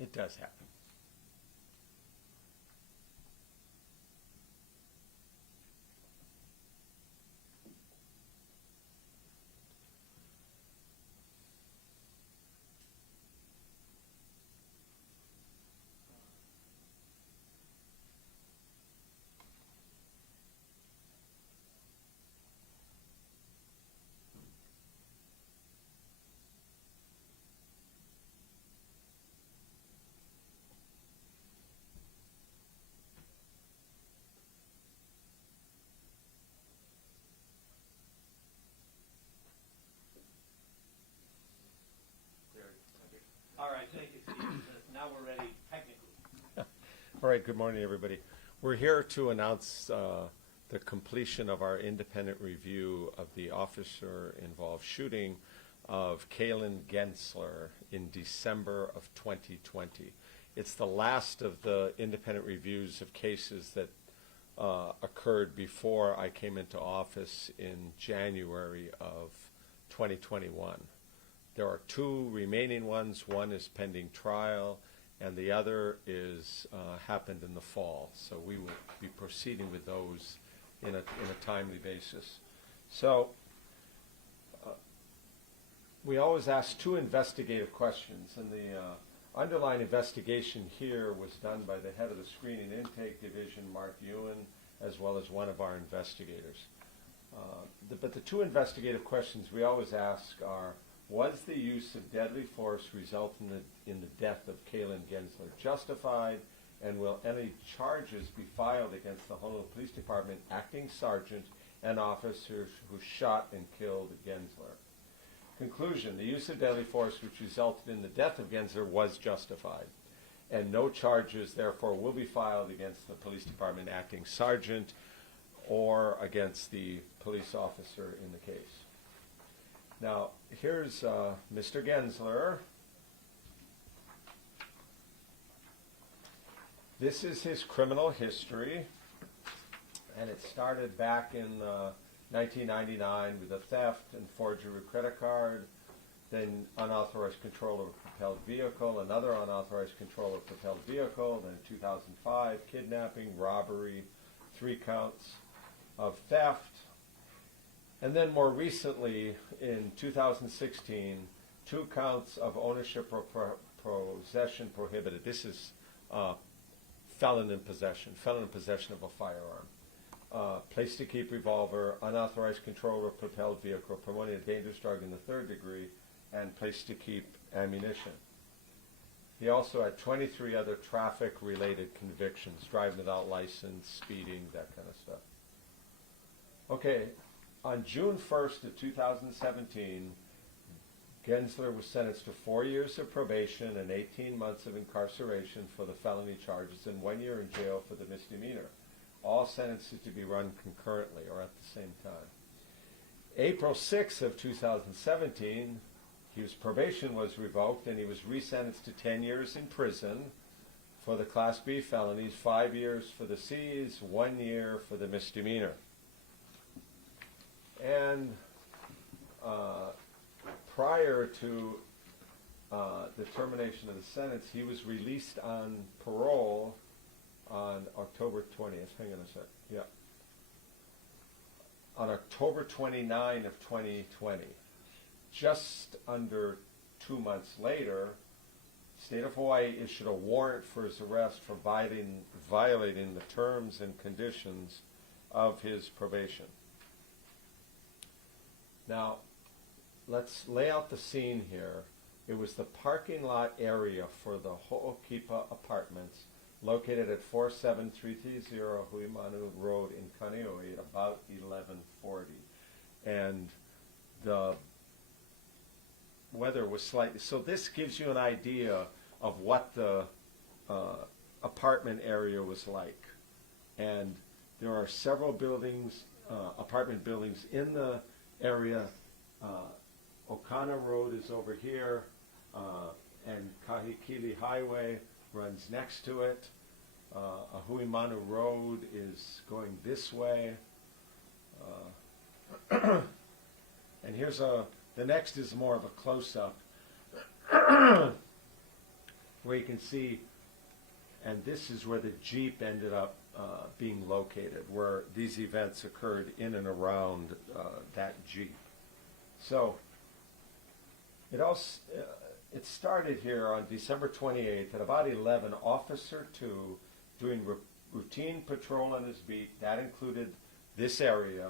It does happen. All right, thank you, Steve. Now we're ready technically. All right, good morning, everybody. We're here to announce the completion of our independent review of the officer-involved shooting of Kalen Gensler in December of 2020. It's the last of the independent reviews of cases that occurred before I came into office in January of 2021. There are two remaining ones. One is pending trial, and the other is happened in the fall. So we will be proceeding with those in a timely basis. So we always ask two investigative questions, and the underlying investigation here was done by the head of the Screening Intake Division, Mark Ewan, as well as one of our investigators. But the two investigative questions we always ask are, was the use of deadly force resulting in the death of Kalen Gensler justified, and will any charges be filed against the Honolulu Police Department acting sergeant and officers who shot and killed Gensler? Conclusion: the use of deadly force which resulted in the death of Gensler was justified, and no charges therefore will be filed against the Police Department acting sergeant or against the police officer in the case. Now, here's Mr. Gensler. This is his criminal history, and it started back in 1999 with a theft and forgery of a credit card, then unauthorized control of a propelled vehicle, another unauthorized control of a propelled vehicle, then 2005, kidnapping, robbery, 3 counts of theft, and then more recently, in 2016, 2 counts of ownership or possession prohibited. This is felon in possession of a firearm. Place to keep revolver, unauthorized control of a propelled vehicle, promoting a dangerous drug in the 3rd degree, and place to keep ammunition. He also had 23 other traffic-related convictions, driving without license, speeding, that kind of stuff. Okay. On June 1st of 2017, Gensler was sentenced to 4 years of probation and 18 months of incarceration for the felony charges and 1 year in jail for the misdemeanor. All sentences to be run concurrently or at the same time. April 6th of 2017, his probation was revoked and he was resentenced to 10 years in prison for the Class B felonies, 5 years for the C's, 1 year for the misdemeanor. And prior to the termination of the sentence, he was released on parole on October 20th. Hang on a sec. Yeah. On October 29 of 2020. Just under 2 months later, State of Hawaii issued a warrant for his arrest for violating the terms and conditions of his probation. Now, let's lay out the scene here. It was the parking lot area for the Ho'okipa Apartments, located at 47330 Huimanu Road in Kaneohe at about 11:40. And the weather was slightly, so this gives you an idea of what the apartment area was like. And there are several buildings, apartment buildings in the area. Okana Road is over here, and Kahikili Highway runs next to it. Ahuimanu Road is going this way. And here's the next is more of a close-up. where you can see, and this is where the Jeep ended up being located, where these events occurred in and around that Jeep. So it started here on December 28th at about 11. Officer 2 doing routine patrol on his beat. That included this area.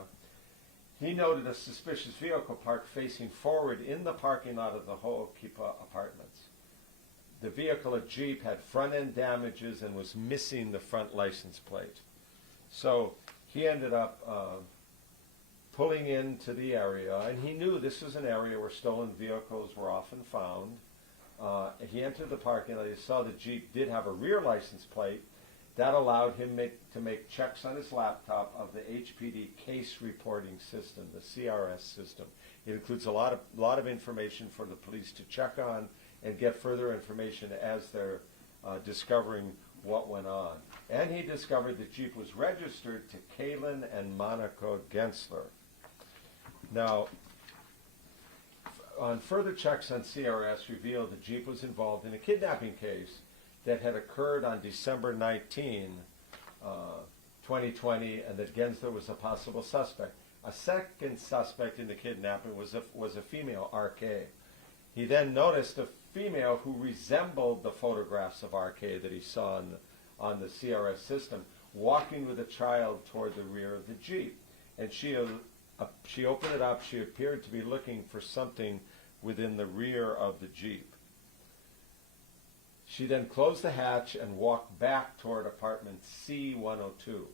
He noted a suspicious vehicle parked facing forward in the parking lot of the Ho'okipa Apartments. The vehicle, a Jeep, had front-end damages and was missing the front license plate. So he ended up pulling into the area, and he knew this was an area where stolen vehicles were often found. He entered the parking lot. He saw the Jeep did have a rear license plate. That allowed him to make checks on his laptop of the HPD case reporting system, the CRS system. It includes a lot of information for the police to check on and get further information as they're discovering what went on. And he discovered the Jeep was registered to Kaylin and Monica Gensler. Now, on further checks on CRS revealed the Jeep was involved in a kidnapping case that had occurred on December 19, 2020, and that Gensler was a possible suspect. A second suspect in the kidnapping was a female, RK. He then noticed a female who resembled the photographs of RK that he saw on the CRS system, walking with a child toward the rear of the Jeep. And she opened it up. She appeared to be looking for something within the rear of the Jeep. She then closed the hatch and walked back toward apartment C102.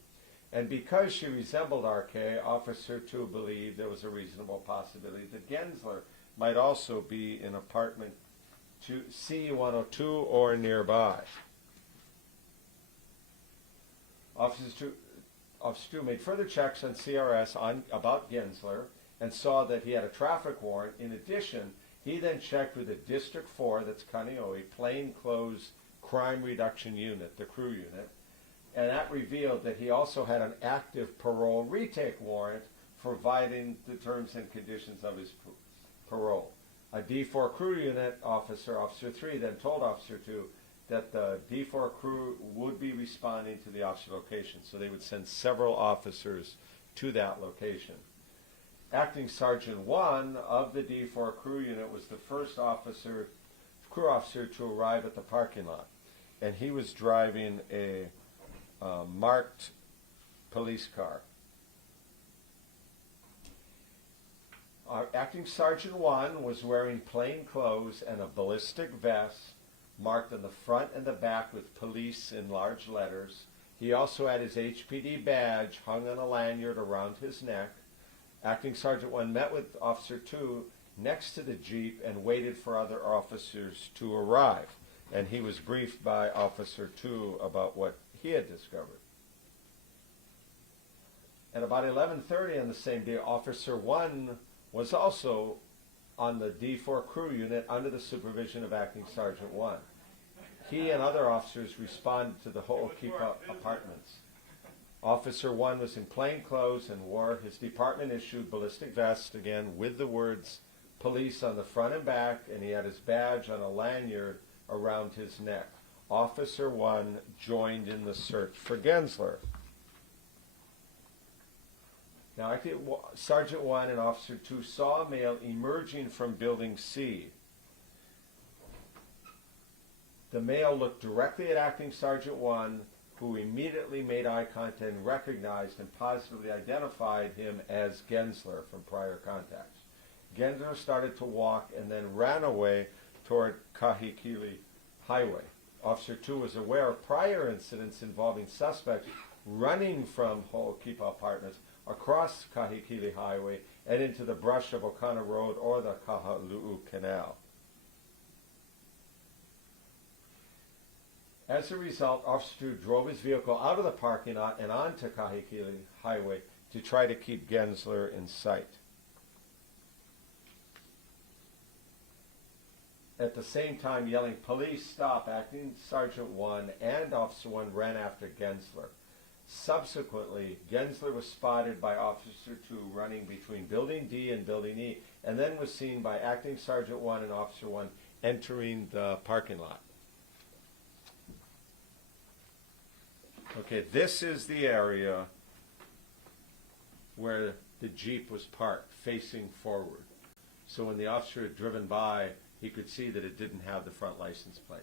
And because she resembled RK, Officer 2 believed there was a reasonable possibility that Gensler might also be in apartment C102 or nearby. Officer 2 made further checks on CRS about Gensler and saw that he had a traffic warrant. In addition, he then checked with the District 4, that's Kaneohe, Plainclothes Crime Reduction Unit, the crew unit, and that revealed that he also had an active parole retake warrant for violating the terms and conditions of his parole. A D4 crew unit officer, Officer 3, then told Officer 2 that the D4 crew would be responding to the officer location, so they would send several officers to that location. Acting Sergeant 1 of the D4 crew unit was the first crew officer to arrive at the parking lot, and he was driving a marked police car. Acting Sergeant 1 was wearing plain clothes and a ballistic vest marked on the front and the back with police in large letters. He also had his HPD badge hung on a lanyard around his neck. Acting Sergeant 1 met with Officer 2 next to the Jeep and waited for other officers to arrive. And he was briefed by Officer 2 about what he had discovered. At about 11:30 on the same day, Officer 1 was also on the D4 crew unit under the supervision of Acting Sergeant 1. He and other officers responded to the Ho'okipa Apartments. Officer 1 was in plain clothes and wore his department-issued ballistic vest, again with the words police on the front and back, and he had his badge on a lanyard around his neck. Officer 1 joined in the search for Gensler. Now, Acting Sergeant 1 and Officer 2 saw a male emerging from Building C. The male looked directly at Acting Sergeant 1, who immediately made eye contact and recognized and positively identified him as Gensler from prior contacts. Gensler started to walk and then ran away toward Kahikili Highway. Officer 2 was aware of prior incidents involving suspects running from Ho'okipa Apartments across Kahikili Highway and into the brush of O'Connor Road or the Kahalu'u Canal. As a result, Officer 2 drove his vehicle out of the parking lot and onto Kahikili Highway to try to keep Gensler in sight. At the same time, yelling, "Police, stop!" Acting Sergeant 1 and Officer 1 ran after Gensler. Subsequently, Gensler was spotted by Officer 2 running between Building D and Building E, and then was seen by Acting Sergeant 1 and Officer 1 entering the parking lot. Okay, this is the area where the Jeep was parked, facing forward. So when the officer had driven by, he could see that it didn't have the front license plate.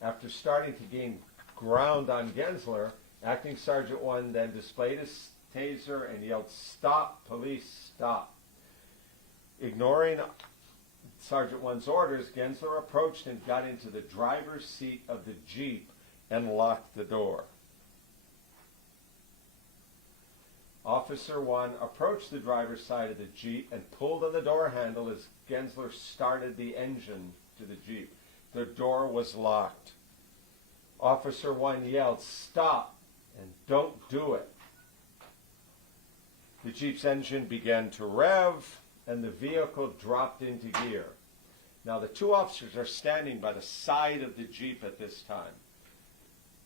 After starting to gain ground on Gensler, Acting Sergeant 1 then displayed his taser and yelled, "Stop, police, stop." Ignoring Sergeant 1's orders, Gensler approached and got into the driver's seat of the Jeep and locked the door. Officer 1 approached the driver's side of the Jeep and pulled on the door handle as Gensler started the engine to the Jeep. The door was locked. Officer 1 yelled, "Stop, and don't do it." The Jeep's engine began to rev, and the vehicle dropped into gear. Now the two officers are standing by the side of the Jeep at this time.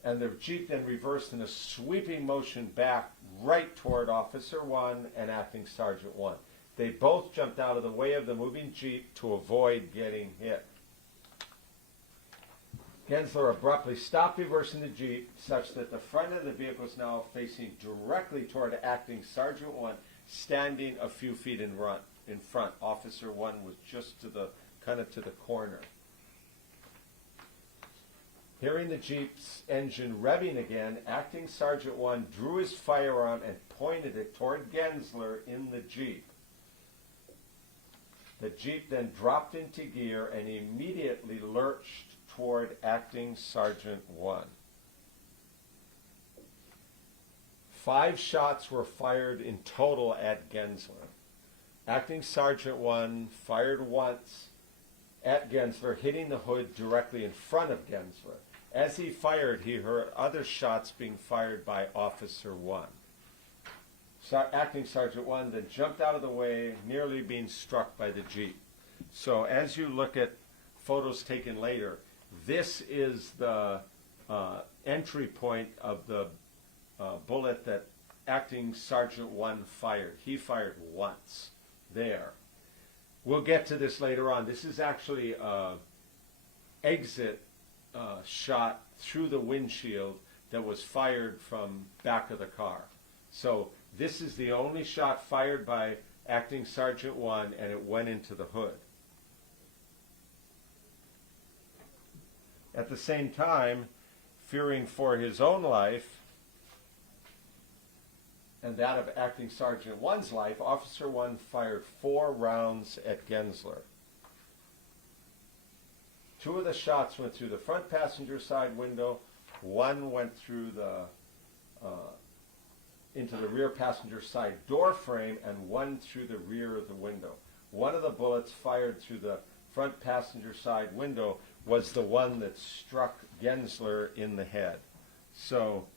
And the Jeep then reversed in a sweeping motion back right toward Officer 1 and Acting Sergeant 1. They both jumped out of the way of the moving Jeep to avoid getting hit. Gensler abruptly stopped reversing the Jeep such that the front of the vehicle is now facing directly toward Acting Sergeant 1, standing a few feet in front. Officer 1 was just to the corner. Hearing the Jeep's engine revving again, Acting Sergeant 1 drew his firearm and pointed it toward Gensler in the Jeep. The Jeep then dropped into gear and immediately lurched toward Acting Sergeant 1. 5 shots were fired in total at Gensler. Acting Sergeant 1 fired once at Gensler, hitting the hood directly in front of Gensler. As he fired, he heard other shots being fired by Officer 1. Acting Sergeant 1 then jumped out of the way, nearly being struck by the Jeep. So as you look at photos taken later, this is the entry point of the bullet that Acting Sergeant 1 fired. He fired once there. We'll get to this later on. This is actually an exit shot through the windshield that was fired from back of the car. So this is the only shot fired by Acting Sergeant 1, and it went into the hood. At the same time, fearing for his own life and that of Acting Sergeant 1's life, Officer 1 fired 4 rounds at Gensler. 2 of the shots went through the front passenger side window. 1 went through into the rear passenger side door frame, and 1 through the rear of the window. One of the bullets fired through the front passenger side window was the one that struck Gensler in the head. So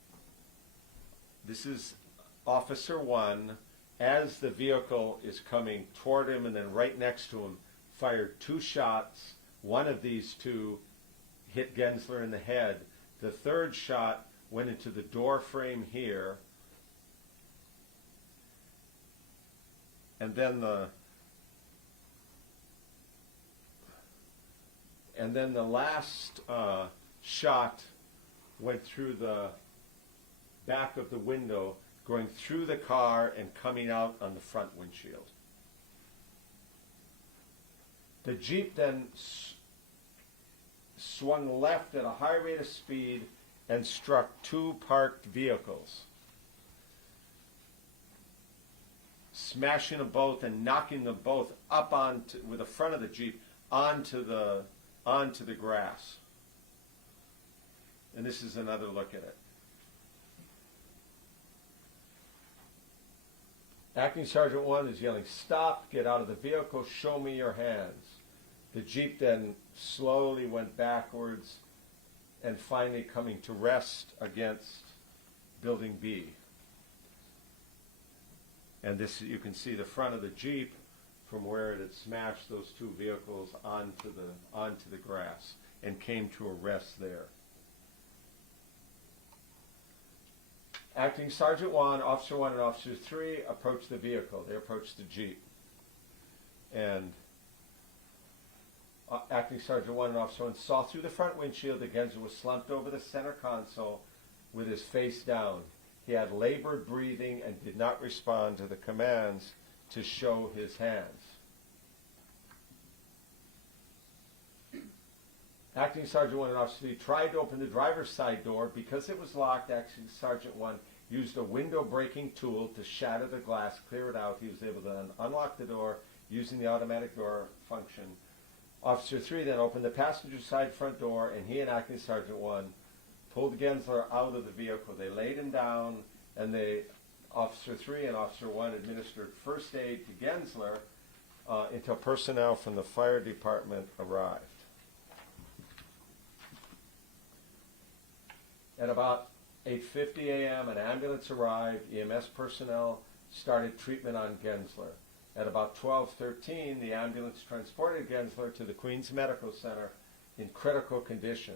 this is Officer 1, as the vehicle is coming toward him and then right next to him, fired 2 shots. One of these 2 hit Gensler in the head. The third shot went into the door frame here. And then the last shot went through the back of the window, going through the car and coming out on the front windshield. The Jeep then swung left at a high rate of speed and struck 2 parked vehicles, smashing them both and knocking them both up with the front of the Jeep onto the grass. And this is another look at it. Acting Sergeant 1 is yelling, "Stop, get out of the vehicle, show me your hands." The Jeep then slowly went backwards and finally coming to rest against Building B. And this, you can see the front of the Jeep from where it had smashed those 2 vehicles onto the grass and came to a rest there. Acting Sergeant 1, Officer 1, and Officer 3 approached the vehicle. They approached the Jeep. And Acting Sergeant 1 and Officer 1 saw through the front windshield that Gensler was slumped over the center console with his face down. He had labored breathing and did not respond to the commands to show his hands. Acting Sergeant 1 and Officer 3 tried to open the driver's side door. Because it was locked, Acting Sergeant 1 used a window-breaking tool to shatter the glass, clear it out. He was able to unlock the door using the automatic door function. Officer 3 then opened the passenger side front door, and he and Acting Sergeant 1 pulled Gensler out of the vehicle. They laid him down, and Officer 3 and Officer 1 administered first aid to Gensler until personnel from the fire department arrived. At about 8:50 a.m., an ambulance arrived. EMS personnel started treatment on Gensler. At about 12:13, the ambulance transported Gensler to the Queens Medical Center in critical condition.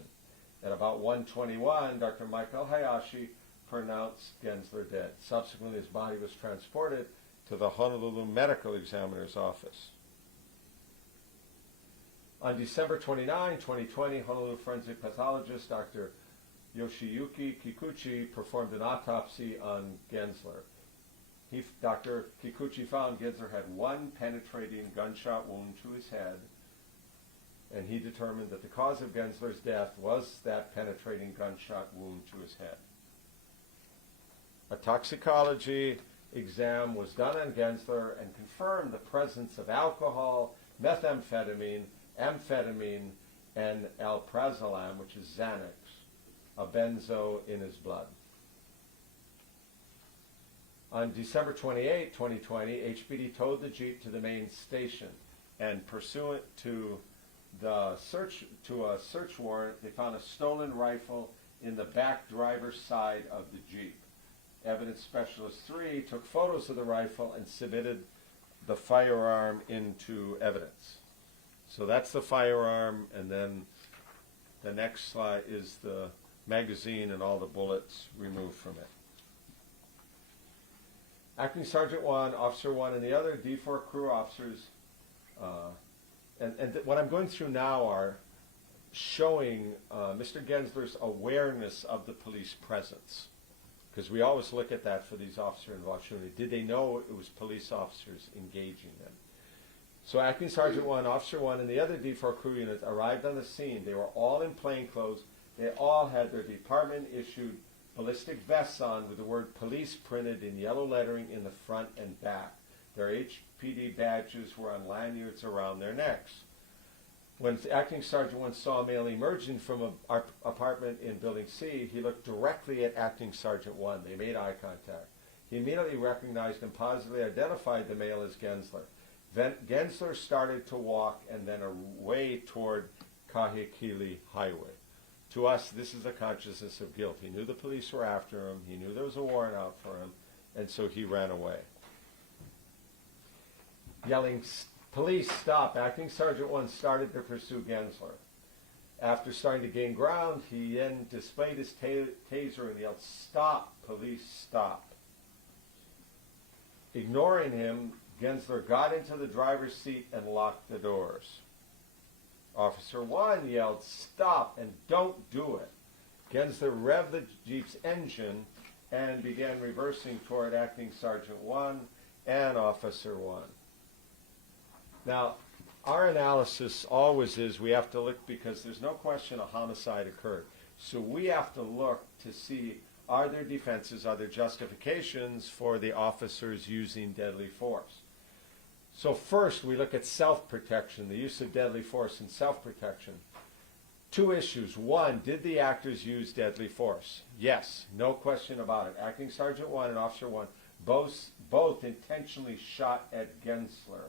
At about 1:21, Dr. Michael Hayashi pronounced Gensler dead. Subsequently, his body was transported to the Honolulu Medical Examiner's office. On December 29, 2020, Honolulu forensic pathologist Dr. Yoshiyuki Kikuchi performed an autopsy on Gensler. Dr. Kikuchi found Gensler had one penetrating gunshot wound to his head, and he determined that the cause of Gensler's death was that penetrating gunshot wound to his head. A toxicology exam was done on Gensler and confirmed the presence of alcohol, methamphetamine, amphetamine, and alprazolam, which is Xanax, a benzo, in his blood. On December 28, 2020, HPD towed the Jeep to the main station, and pursuant to a search warrant, they found a stolen rifle in the back driver's side of the Jeep. Evidence Specialist 3 took photos of the rifle and submitted the firearm into evidence. So that's the firearm, and then the next slide is the magazine and all the bullets removed from it. Acting Sergeant 1, Officer 1, and the other D4 crew officers, what I'm going through now are showing Mr. Gensler's awareness of the police presence, because we always look at that for these officer-involved shootings. Did they know it was police officers engaging them? So Acting Sergeant 1, Officer 1, and the other D4 crew units arrived on the scene. They were all in plainclothes. They all had their department-issued ballistic vests on with the word police printed in yellow lettering in the front and back. Their HPD badges were on lanyards around their necks. When Acting Sergeant 1 saw a male emerging from an apartment in Building C, he looked directly at Acting Sergeant 1. They made eye contact. He immediately recognized and positively identified the male as Gensler. Then Gensler started to walk and then away toward Kahekili Highway. To us, this is a consciousness of guilt. He knew the police were after him. He knew there was a warrant out for him, and so he ran away. Yelling, "Police, stop!" Acting Sergeant 1 started to pursue Gensler. After starting to gain ground, he then displayed his taser and yelled, "Stop, police, stop!" Ignoring him, Gensler got into the driver's seat and locked the doors. Officer 1 yelled, "Stop, and don't do it." Gensler revved the Jeep's engine and began reversing toward Acting Sergeant 1 and Officer 1. Now, our analysis always is we have to look, because there's no question a homicide occurred. So we have to look to see, are there defenses, are there justifications for the officers using deadly force? So first, we look at self-protection, the use of deadly force in self-protection. Two issues. One, did the actors use deadly force? Yes, no question about it. Acting Sergeant 1 and Officer 1 both intentionally shot at Gensler.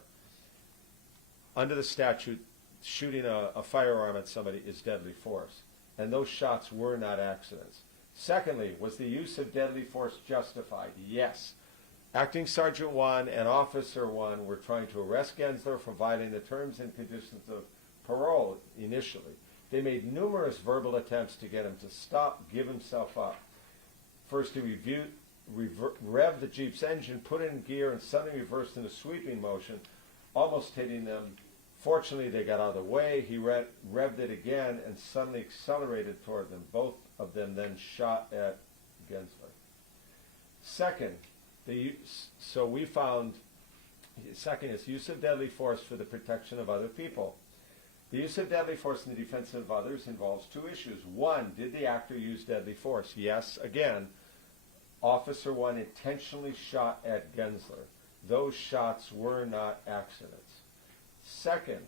Under the statute, shooting a firearm at somebody is deadly force, and those shots were not accidents. Secondly, was the use of deadly force justified? Yes. Acting Sergeant 1 and Officer 1 were trying to arrest Gensler for violating the terms and conditions of parole initially. They made numerous verbal attempts to get him to stop, give himself up. First, he revved the Jeep's engine, put it in gear, and suddenly reversed in a sweeping motion, almost hitting them Unfortunately, they got out of the way. He revved it again and suddenly accelerated toward them. Both of them then shot at Gensler. Second, we found, second is use of deadly force for the protection of other people. The use of deadly force in the defense of others involves two issues. One, did the actor use deadly force? Yes, again, Officer 1 intentionally shot at Gensler. Those shots were not accidents. Second,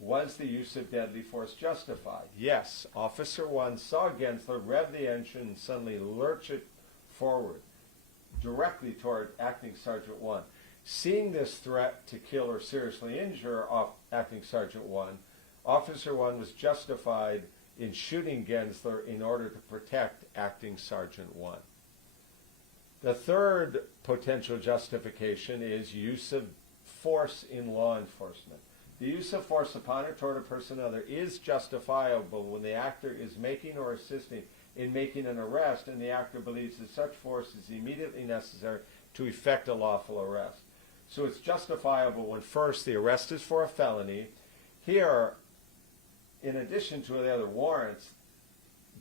was the use of deadly force justified? Yes, Officer 1 saw Gensler rev the engine and suddenly lurch it forward, directly toward Acting Sergeant 1. Seeing this threat to kill or seriously injure Acting Sergeant 1, Officer 1 was justified in shooting Gensler in order to protect Acting Sergeant 1. The third potential justification is use of force in law enforcement. The use of force upon or toward a person or other is justifiable when the actor is making or assisting in making an arrest and the actor believes that such force is immediately necessary to effect a lawful arrest. So it's justifiable when first the arrest is for a felony. Here, in addition to the other warrants,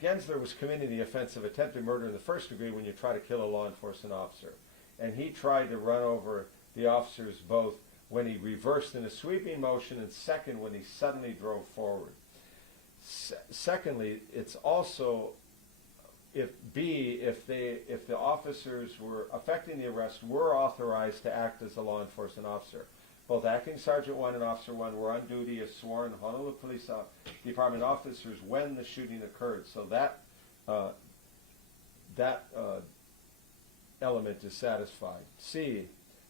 Gensler was committing the offense of attempted murder in the first degree when you try to kill a law enforcement officer. And he tried to run over the officers both when he reversed in a sweeping motion and second when he suddenly drove forward. Secondly, it's also if the officers were affecting the arrest were authorized to act as a law enforcement officer. Both Acting Sergeant 1 and Officer 1 were on duty as sworn Honolulu Police Department officers when the shooting occurred. So that element is satisfied. C,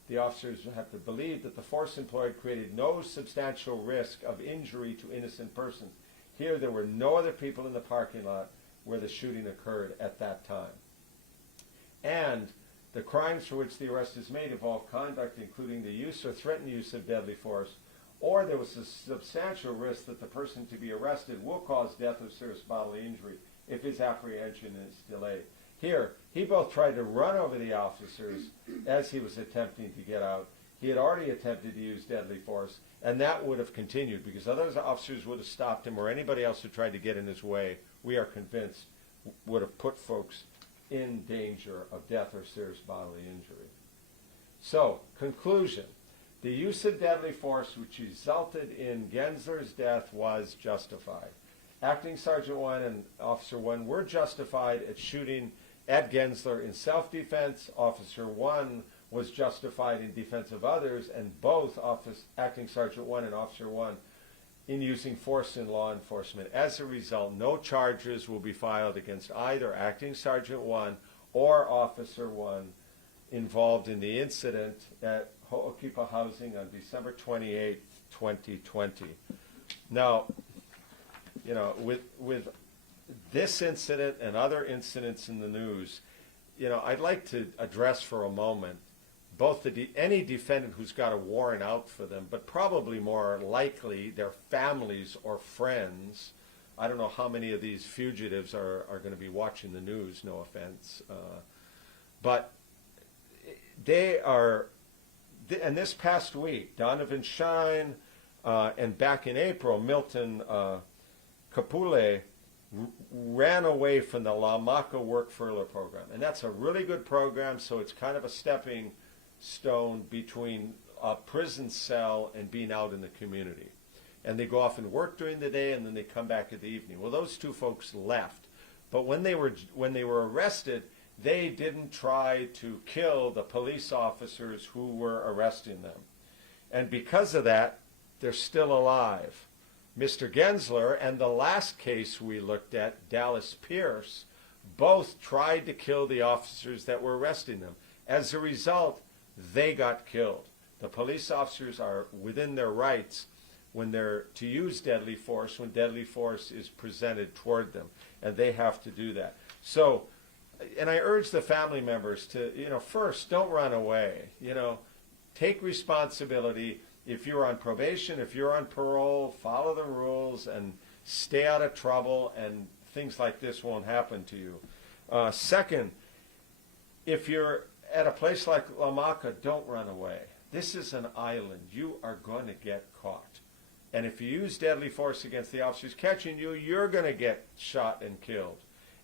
the officers have to believe that the force employed created no substantial risk of injury to innocent persons. Here there were no other people in the parking lot where the shooting occurred at that time. And the crimes for which the arrest is made involve conduct including the use or threatened use of deadly force, or there was a substantial risk that the person to be arrested will cause death or serious bodily injury if his apprehension is delayed. Here, he both tried to run over the officers as he was attempting to get out. He had already attempted to use deadly force, and that would have continued because other officers would have stopped him or anybody else who tried to get in his way, we are convinced, would have put folks in danger of death or serious bodily injury. So, conclusion. The use of deadly force which resulted in Gensler's death was justified. Acting Sergeant 1 and Officer 1 were justified at shooting at Gensler in self-defense. Officer 1 was justified in defense of others, and both Acting Sergeant 1 and Officer 1 in using force in law enforcement. As a result, no charges will be filed against either Acting Sergeant 1 or Officer 1 involved in the incident at Ho'okipa Housing on December 28, 2020. Now, you know, with this incident and other incidents in the news, you know, I'd like to address for a moment both any defendant who's got a warrant out for them, but probably more likely their families or friends. I don't know how many of these fugitives are going to be watching the news, no offense. But they are, and this past week, Donovan Shine, and back in April, Milton Kapule ran away from the Lamaka Work Furlough Program. And that's a really good program, so it's kind of a stepping stone between a prison cell and being out in the community. And they go off and work during the day, and then they come back in the evening. Well, those two folks left. But when they were arrested, they didn't try to kill the police officers who were arresting them. And because of that, they're still alive. Mr. Gensler and the last case we looked at, Dallas Pierce, both tried to kill the officers that were arresting them. As a result, they got killed. The police officers are within their rights when they're to use deadly force when deadly force is presented toward them, and they have to do that. So, and I urge the family members to, you know, first, don't run away. You know, take responsibility. If you're on probation, if you're on parole, follow the rules and stay out of trouble, and things like this won't happen to you. Second, if you're at a place like Lamaka, don't run away. This is an island. You are going to get caught. And if you use deadly force against the officers catching you, you're going to get shot and killed.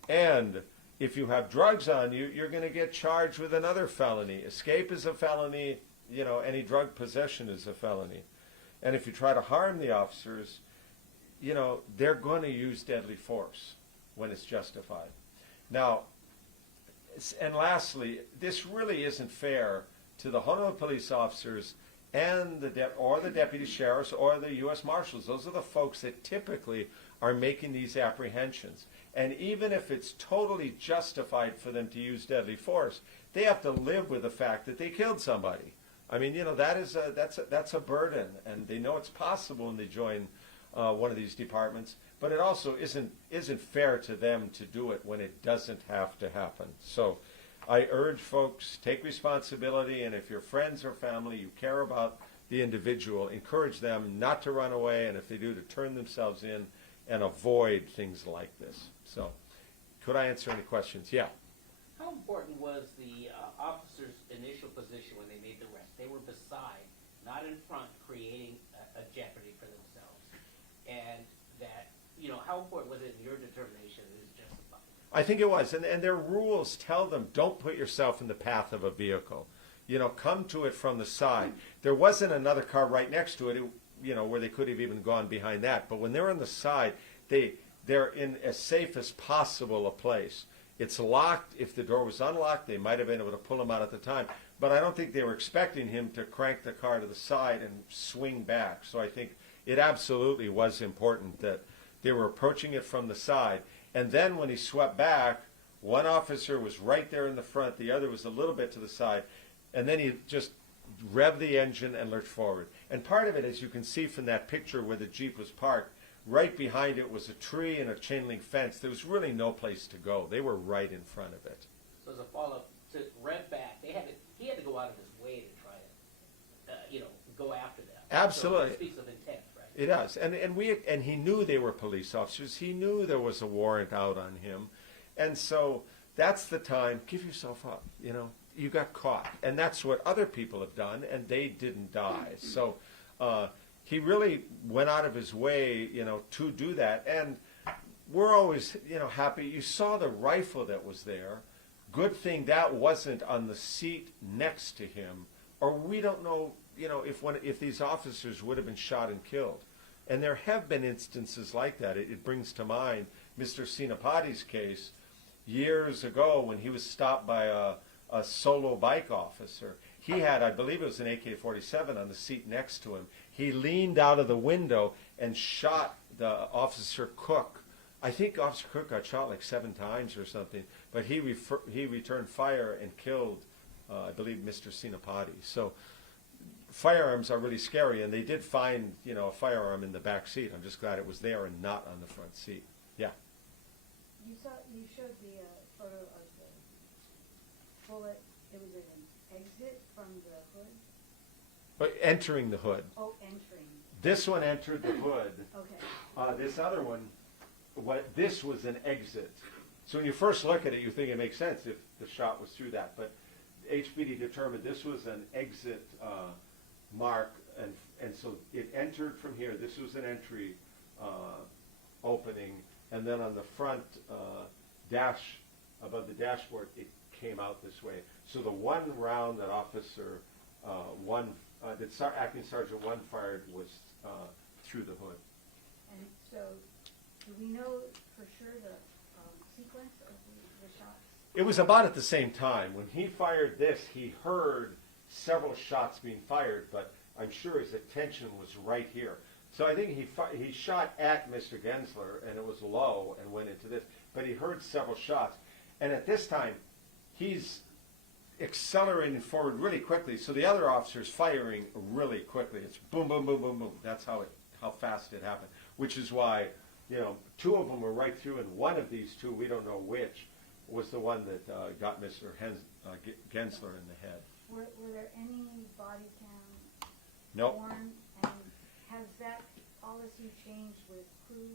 And if you have drugs on you, you're going to get charged with another felony. Escape is a felony. You know, any drug possession is a felony. And if you try to harm the officers, you know, they're going to use deadly force when it's justified. Now, and lastly, this really isn't fair to the Honolulu police officers and the deputy sheriffs or the U.S. Marshals. Those are the folks that typically are making these apprehensions. And even if it's totally justified for them to use deadly force, they have to live with the fact that they killed somebody. I mean, you know, that's a burden, and they know it's possible when they join one of these departments. But it also isn't fair to them to do it when it doesn't have to happen. So I urge folks, take responsibility, and if your friends or family, you care about the individual, encourage them not to run away, and if they do, to turn themselves in and avoid things like this. So could I answer any questions? Yeah. How important was the officer's initial position when they made the arrest? They were beside, not in front, creating a jeopardy for themselves. And that, you know, how important was it in your determination that it was justified? I think it was. And their rules tell them, don't put yourself in the path of a vehicle. You know, come to it from the side. There wasn't another car right next to it, you know, where they could have even gone behind that. But when they're on the side, they're in as safe as possible a place. It's locked. If the door was unlocked, they might have been able to pull him out at the time. But I don't think they were expecting him to crank the car to the side and swing back. So I think it absolutely was important that they were approaching it from the side. And then when he swept back, one officer was right there in the front, the other was a little bit to the side, and then he just revved the engine and lurched forward. And part of it, as you can see from that picture where the Jeep was parked, right behind it was a tree and a chain link fence. There was really no place to go. They were right in front of it. So as a follow-up, to rev back, he had to go out of his way to try to, you know, go after them. Absolutely. So it speaks of intent, right? It does. And he knew they were police officers. He knew there was a warrant out on him. And so that's the time, give yourself up, you know. You got caught. And that's what other people have done, and they didn't die. So he really went out of his way, you know, to do that. And we're always, you know, happy. You saw the rifle that was there. Good thing that wasn't on the seat next to him, or we don't know, you know, if these officers would have been shot and killed. And there have been instances like that. It brings to mind Mr. Sinapati's case years ago when he was stopped by a solo bike officer. He had, I believe it was an AK-47 on the seat next to him. He leaned out of the window and shot the Officer Cook. I think Officer Cook got shot like 7 times or something, but he returned fire and killed, I believe, Mr. Sinapati. So firearms are really scary, and they did find, you know, a firearm in the back seat. I'm just glad it was there and not on the front seat. Yeah. You showed the photo of the bullet. It was an exit from the hood. But entering the hood. Oh, entering. This one entered the hood. Okay. This other one, this was an exit. So when you first look at it, you think it makes sense if the shot was through that. But HPD determined this was an exit mark, and so it entered from here. This was an entry opening, and then on the front dash, above the dashboard, it came out this way. So the one round that Officer that Acting Sergeant 1 fired was through the hood. And so, do we know for sure the sequence of the shots? It was about at the same time. When he fired this, he heard several shots being fired, but I'm sure his attention was right here. So I think he shot at Mr. Gensler, and it was low and went into this, but he heard several shots. And at this time, he's accelerating forward really quickly, so the other officer's firing really quickly. It's boom, boom, boom, boom, boom. That's how fast it happened, which is why, you know, 2 of them were right through, and one of these 2, we don't know which, was the one that got Mr. Gensler in the head. Were there any body cam Nope. worn? And has that policy changed with crew?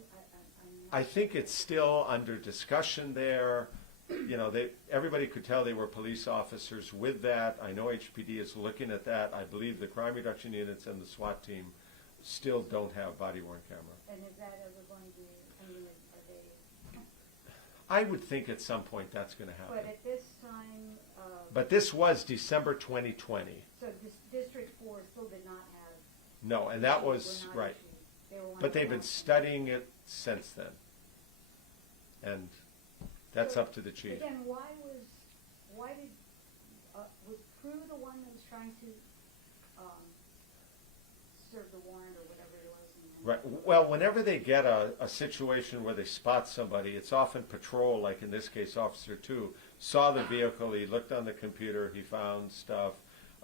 I think it's still under discussion there. You know, everybody could tell they were police officers with that. I know HPD is looking at that. I believe the crime reduction units and the SWAT team still don't have body-worn camera. And is that ever going to, I mean, are they, I would think at some point that's going to happen. but at this time, But this was December 2020. so this District 4 still did not have. No, and that were was, not right. issued. They were one But of the they've been last. studying it since then. And that's So, up to the chief. Again, why did, was Prue the one that was trying to, serve the warrant or whatever it was? And then- Right. Well, whenever they get a situation where they spot somebody, it's often patrol, like in this case, Officer 2 saw the vehicle, he looked on the computer, he found stuff,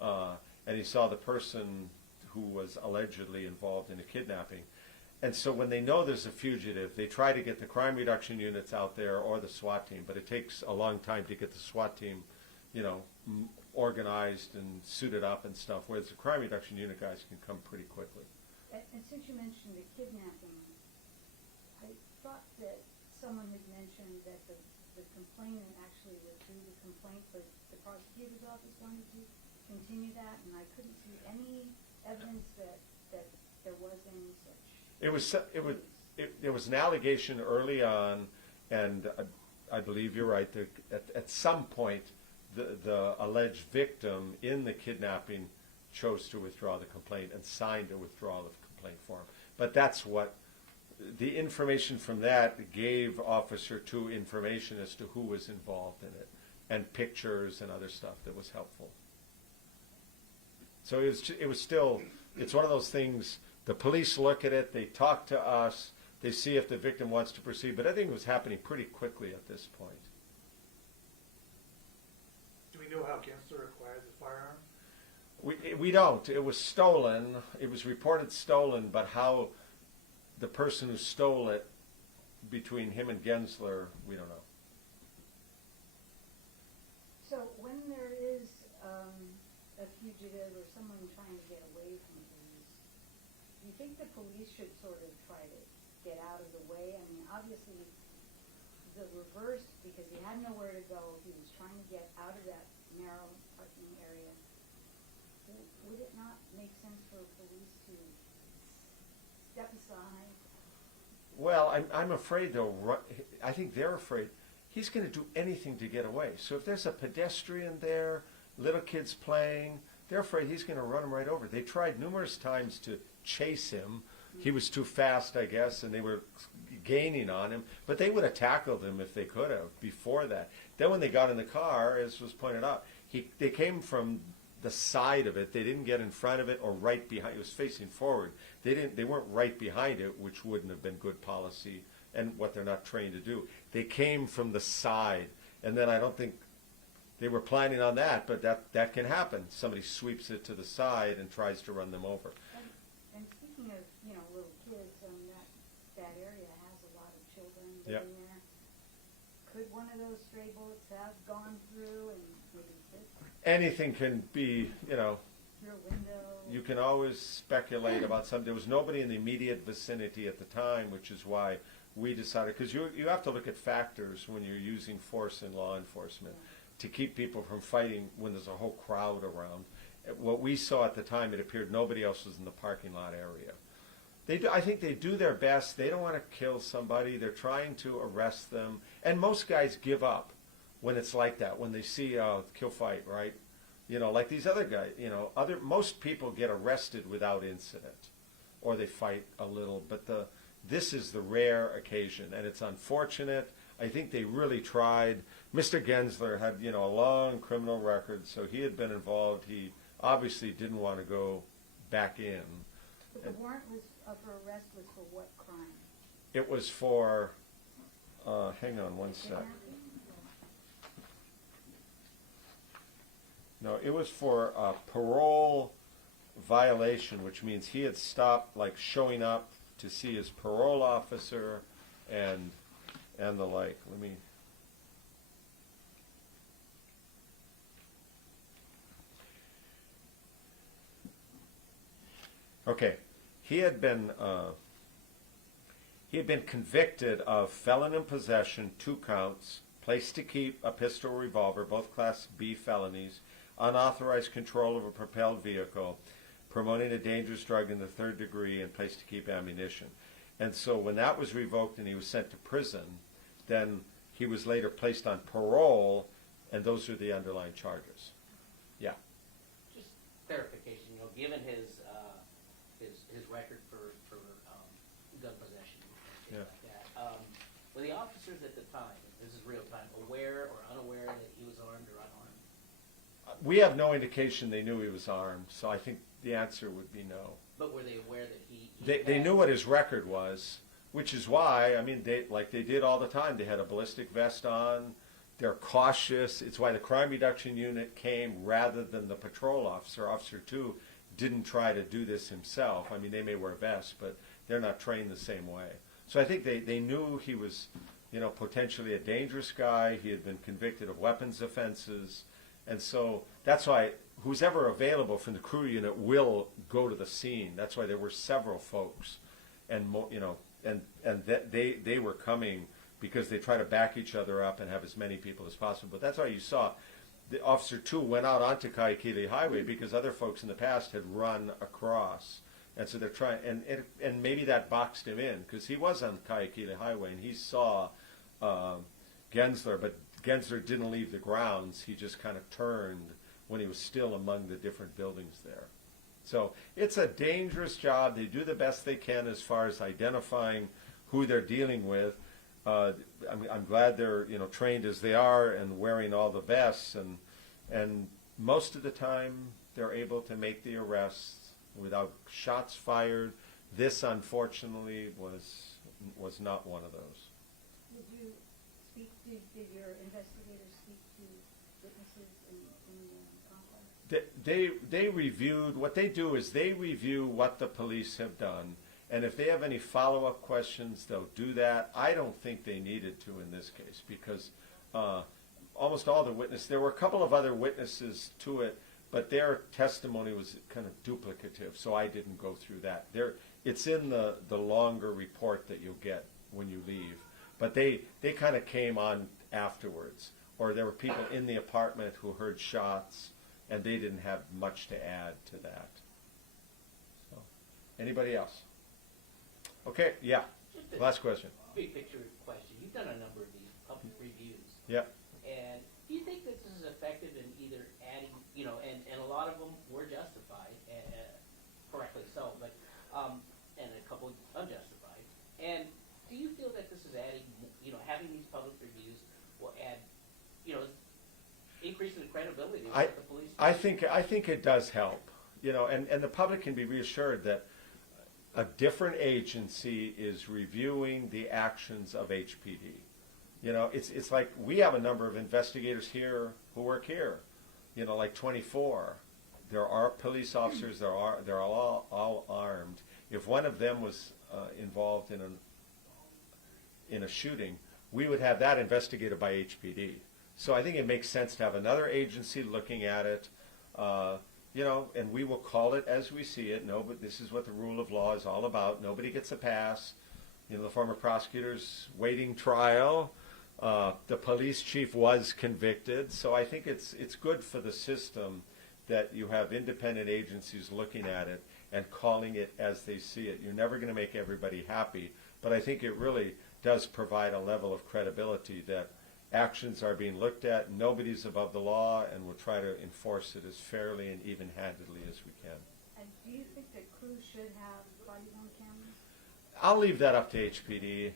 and he saw the person who was allegedly involved in a kidnapping. And so when they know there's a fugitive, they try to get the crime reduction units out there or the SWAT team, but it takes a long time to get the SWAT team, organized and suited up and stuff, whereas the crime reduction unit guys can come pretty quickly. And since you mentioned the kidnapping, I thought that someone had mentioned that the complainant actually withdrew the complaint, but the prosecutor's office wanted to continue that, and I couldn't see any evidence that there was any such. There was an allegation early on, and I believe you're right. At some point, the alleged victim in the kidnapping chose to withdraw the complaint and signed a withdrawal of complaint form. But that's what the information from that gave Officer 2 information as to who was involved in it, and pictures and other stuff that was helpful. So it was still, it's one of those things, the police look at it, they talk to us, they see if the victim wants to proceed, but I think it was happening pretty quickly at this point. Do we know how Gensler acquired the firearm? We don't. It was stolen. It was reported stolen, but how the person who stole it, between him and Gensler, we don't know. So when there is a fugitive or someone trying to get away from police, do you think the police should sort of try to get out of the way? I mean, obviously, the reverse, because he had nowhere to go, he was trying to get out of that narrow parking area. Would it not make sense for police to step aside? Well, I'm afraid they'll run. I think they're afraid. He's going to do anything to get away. So if there's a pedestrian there, little kids playing, they're afraid he's going to run them right over. They tried numerous times to chase him. He was too fast, I guess, and they were gaining on him. But they would have tackled him if they could have before that. Then when they got in the car, as was pointed out, they came from the side of it. They didn't get in front of it or right behind. It was facing forward. They weren't right behind it, which wouldn't have been good policy and what they're not trained to do. They came from the side, and then I don't think they were planning on that, but that can happen. Somebody sweeps it to the side and tries to run them over. And speaking of, little kids, that area has a lot of children Yep. living there. Could one of those stray bullets have gone through and maybe hit Anything can be, through a window? you can always speculate about something. There was nobody in the immediate vicinity at the time, which is why we decided, because you have to look at factors when you're using force in law enforcement to keep people from fighting when there's a whole crowd around. What we saw at the time, it appeared nobody else was in the parking lot area. I think they do their best. They don't want to kill somebody. They're trying to arrest them. And most guys give up when it's like that, when they see a kill fight, right? Like these other guys, most people get arrested without incident, or they fight a little, but this is the rare occasion, and it's unfortunate. I think they really tried. Mr. Gensler had, a long criminal record, so he had been involved. He obviously didn't want to go back in. But the warrant for arrest was for what crime? It was for, hang on one sec. Kidnapping? No, it was for a parole violation, which means he had stopped, showing up to see his parole officer and the like. Let me. Okay, he had been convicted of felon in possession, 2 counts, place to keep a pistol or revolver, both Class B felonies, unauthorized control of a propelled vehicle, promoting a dangerous drug in the third degree, and place to keep ammunition. And so when that was revoked and he was sent to prison, then he was later placed on parole, and those are the underlying charges. Yeah. Just clarification, given his record for gun possession and things like that, were the officers at the time, this is real time, aware or unaware that he was armed or unarmed? We have no indication they knew he was armed, so I think the answer would be no. But were they aware that he They knew what his record was, which is why, I mean, they did all the time. They had a ballistic vest on. They're cautious. It's why the crime reduction unit came rather than the patrol officer. Officer 2 didn't try to do this himself. I mean, they may wear vests, but they're not trained the same way. So I think they knew he was, potentially a dangerous guy. He had been convicted of weapons offenses. And so that's why who's ever available from the crew unit will go to the scene. That's why there were several folks, and they were coming because they try to back each other up and have as many people as possible. But that's why you saw the Officer 2 went out onto Kaikili Highway because other folks in the past had run across. And so they're trying, and maybe that boxed him in because he was on Kaikili Highway and he saw Gensler, but Gensler didn't leave the grounds. He just kind of turned when he was still among the different buildings there. So it's a dangerous job. They do the best they can as far as identifying who they're dealing with. I'm glad they're trained as they are and wearing all the vests, and most of the time they're able to make the arrests without shots fired. This unfortunately was not one of those. Did your investigators speak to witnesses in the conflict? They reviewed, what they do is they review what the police have done, and if they have any follow-up questions, they'll do that. I don't think they needed to in this case because almost all the witnesses, there were a couple of other witnesses to it, but their testimony was kind of duplicative, so I didn't go through that. It's in the longer report that you'll get when you leave. But they kind of came on afterwards, or there were people in the apartment who heard shots, and they didn't have much to add to that. So, anybody else? Okay, yeah. Last question. Big picture question. You've done a number of these public reviews. Yep. And do you think that this is effective in either adding, and a lot of them were justified, correctly so, but and a couple unjustified. And do you feel that this is adding, having these public reviews will add, increasing the credibility of what the police do? I think it does help, and the public can be reassured that a different agency is reviewing the actions of HPD. It's like we have a number of investigators here who work here, like 24. There are police officers. They're all armed. If one of them was involved in a shooting, we would have that investigated by HPD. So I think it makes sense to have another agency looking at it, and we will call it as we see it. No, but this is what the rule of law is all about. Nobody gets a pass. The former prosecutor's waiting trial. The police chief was convicted. So I think it's good for the system that you have independent agencies looking at it and calling it as they see it. You're never going to make everybody happy, but I think it really does provide a level of credibility that actions are being looked at, nobody's above the law, and we'll try to enforce it as fairly and even-handedly as we can. And do you think that crews should have body-worn cameras? I'll leave that up to HPD.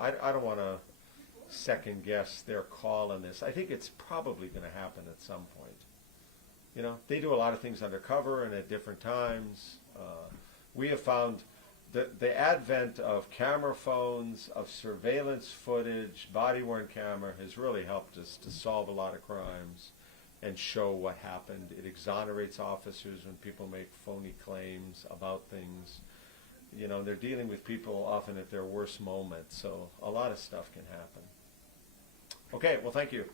I don't want to second-guess their call on this. I think it's probably going to happen at some point. They do a lot of things undercover and at different times. We have found the advent of camera phones, of surveillance footage, body-worn camera has really helped us to solve a lot of crimes and show what happened. It exonerates officers when people make phony claims about things. They're dealing with people often at their worst moment, so a lot of stuff can happen. Okay, well, thank you.